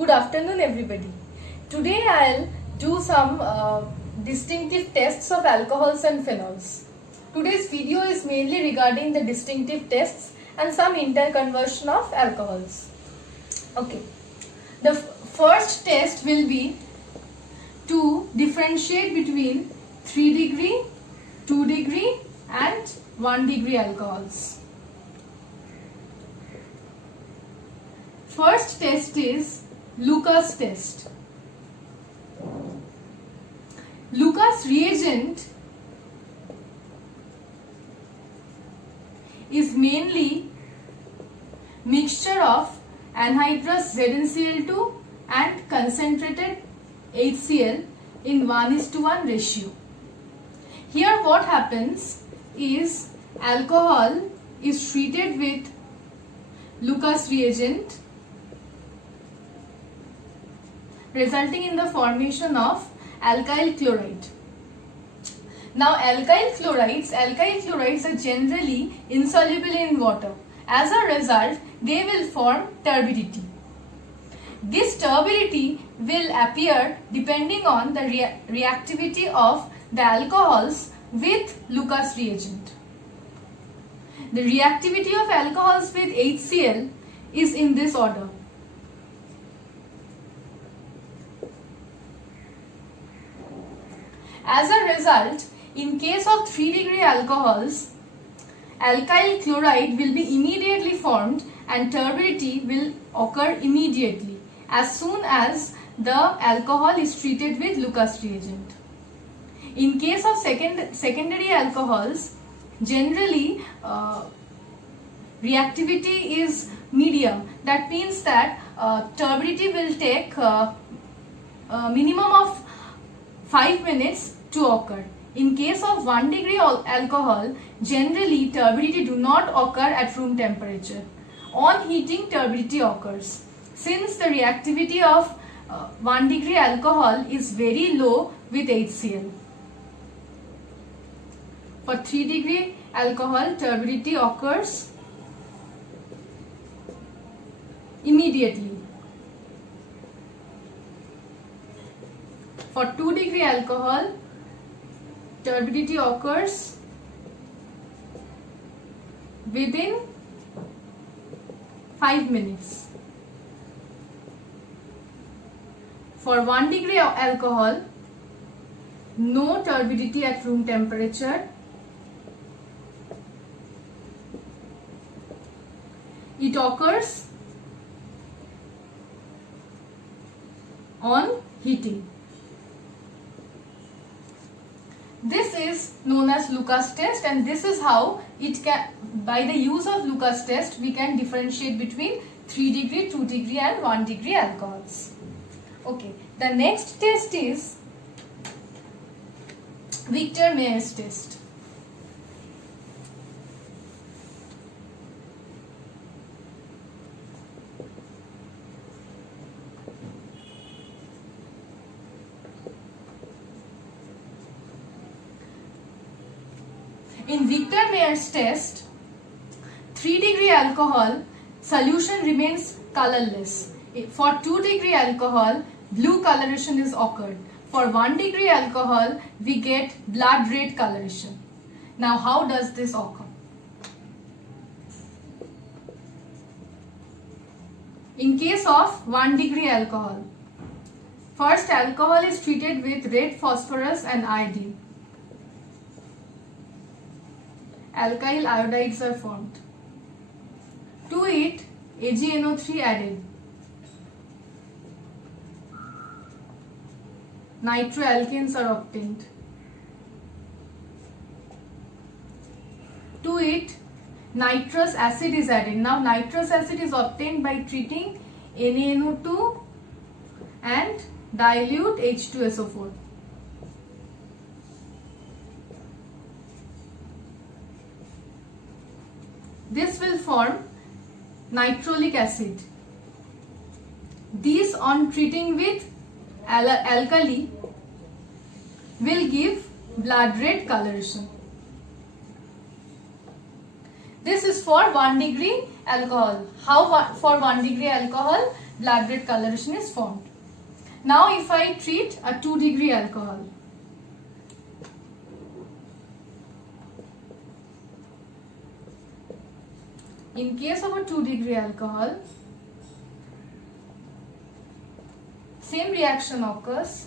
Good afternoon, everybody. Today I'll do some distinctive tests of alcohols and phenols. Today's video is mainly regarding the distinctive tests and some interconversion of alcohols. Okay. The first test will be to differentiate between 3 degree, 2 degree and 1 degree alcohols. First test is Lucas test. Lucas reagent is mainly mixture of anhydrous ZnCl2 and concentrated HCl in 1:1 ratio. Here what happens is alcohol is treated with Lucas reagent, resulting in the formation of alkyl chloride. Now alkyl chlorides are generally insoluble in water. As a result, they will form turbidity. This turbidity will appear depending on the reactivity of the alcohols with Lucas reagent. The reactivity of alcohols with HCl is in this order. As a result, in case of 3 degree alcohols, alkyl chloride will be immediately formed and turbidity will occur immediately as soon as the alcohol is treated with Lucas reagent. In case of secondary alcohols, generally reactivity is medium. That means that turbidity will take a minimum of 5 minutes to occur. In case of 1 degree alcohol, generally turbidity do not occur at room temperature. On heating, turbidity occurs. Since the reactivity of 1 degree alcohol is very low with HCl. For 3 degree alcohol, turbidity occurs immediately. For 2 degree alcohol, turbidity occurs within 5 minutes. For 1 degree alcohol, no turbidity at room temperature. It occurs on heating. This is known as Lucas test, and this is how it can, by the use of Lucas test, we can differentiate between 3 degree, 2 degree and 1 degree alcohols. Okay, the next test is Victor-Meyer's test. In Victor-Meyer's test, 3 degree alcohol solution remains colorless. For 2 degree alcohol, blue coloration is occurred. For 1 degree alcohol, we get blood red coloration. Now how does this occur? In case of 1 degree alcohol, first alcohol is treated with red phosphorus and iodine. Alkyl iodides are formed. To it, AgNO3 added. Nitroalkanes are obtained. To it, nitrous acid is added. Now nitrous acid is obtained by treating NaNO2 and dilute H2SO4. This will form nitrolic acid. These on treating with alkali will give blood red coloration. This is for 1 degree alcohol. How for 1 degree alcohol? blood red coloration is formed. Now if I treat a 2-degree alcohol, in case of a 2-degree alcohol, same reaction occurs.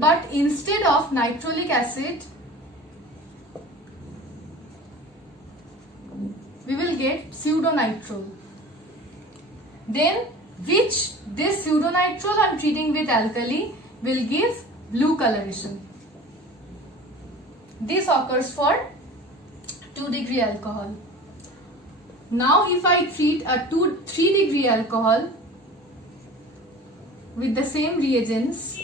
But instead of nitric acid, we will get pseudonitrile. Then this pseudonitrile I am treating with alkali will give blue coloration. This occurs for 2-degree alcohol. Now if I treat a 3-degree alcohol with the same reagents,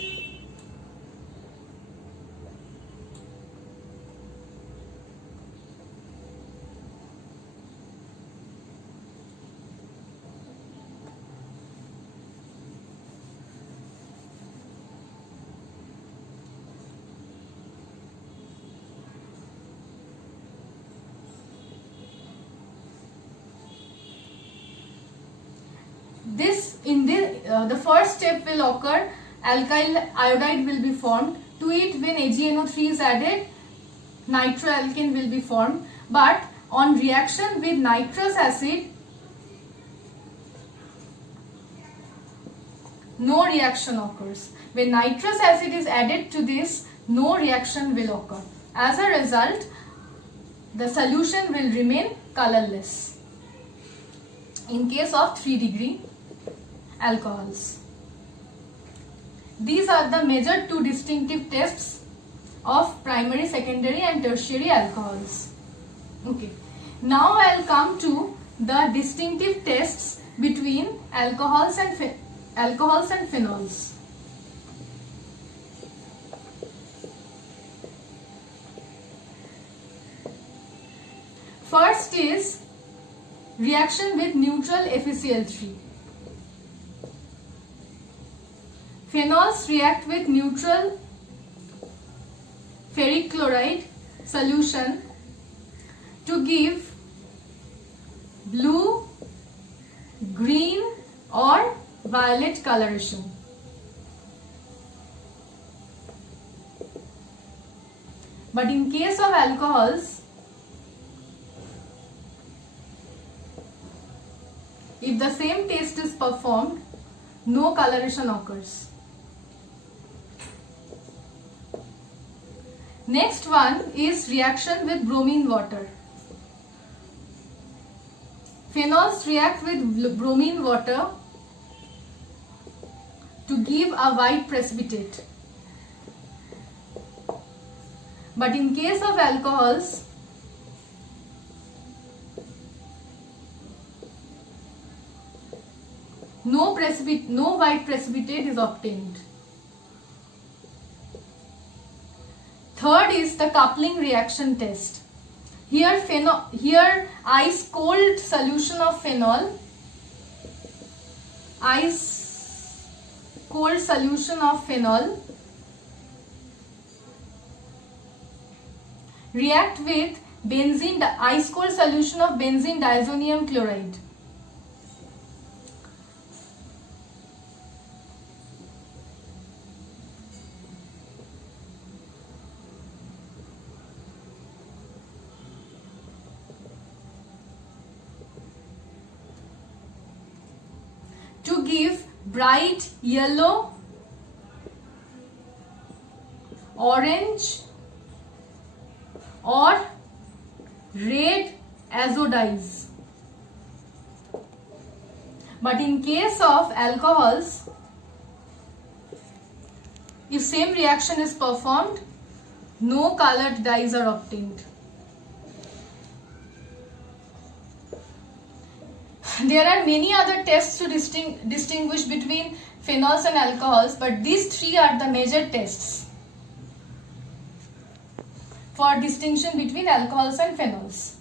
the first step will occur, alkyl iodide will be formed. To it, when AgNO3 is added, nitroalkane will be formed. But on reaction with nitrous acid, no reaction occurs. When nitrous acid is added to this, no reaction will occur. As a result, the solution will remain colorless in case of 3-degree alcohols. These are the major 2 distinctive tests of primary, secondary and tertiary alcohols. Okay. Now I will come to the distinctive tests between alcohols and phenols. First is reaction with neutral FeCl3. Phenols react with neutral ferric chloride solution to give blue, green or violet coloration. But in case of alcohols, if the same test is performed, no coloration occurs. Next one is reaction with bromine water. Phenols react with bromine water to give a white precipitate. But in case of alcohols, no white precipitate is obtained. Third is the coupling reaction test. Here ice cold solution of phenol, ice cold solution of phenol react with ice cold solution of benzene diazonium chloride. To give bright yellow, orange or red azo dyes. But in case of alcohols, if same reaction is performed, no colored dyes are obtained. There are many other tests to distinguish between phenols and alcohols, but these 3 are the major tests for distinction between alcohols and phenols.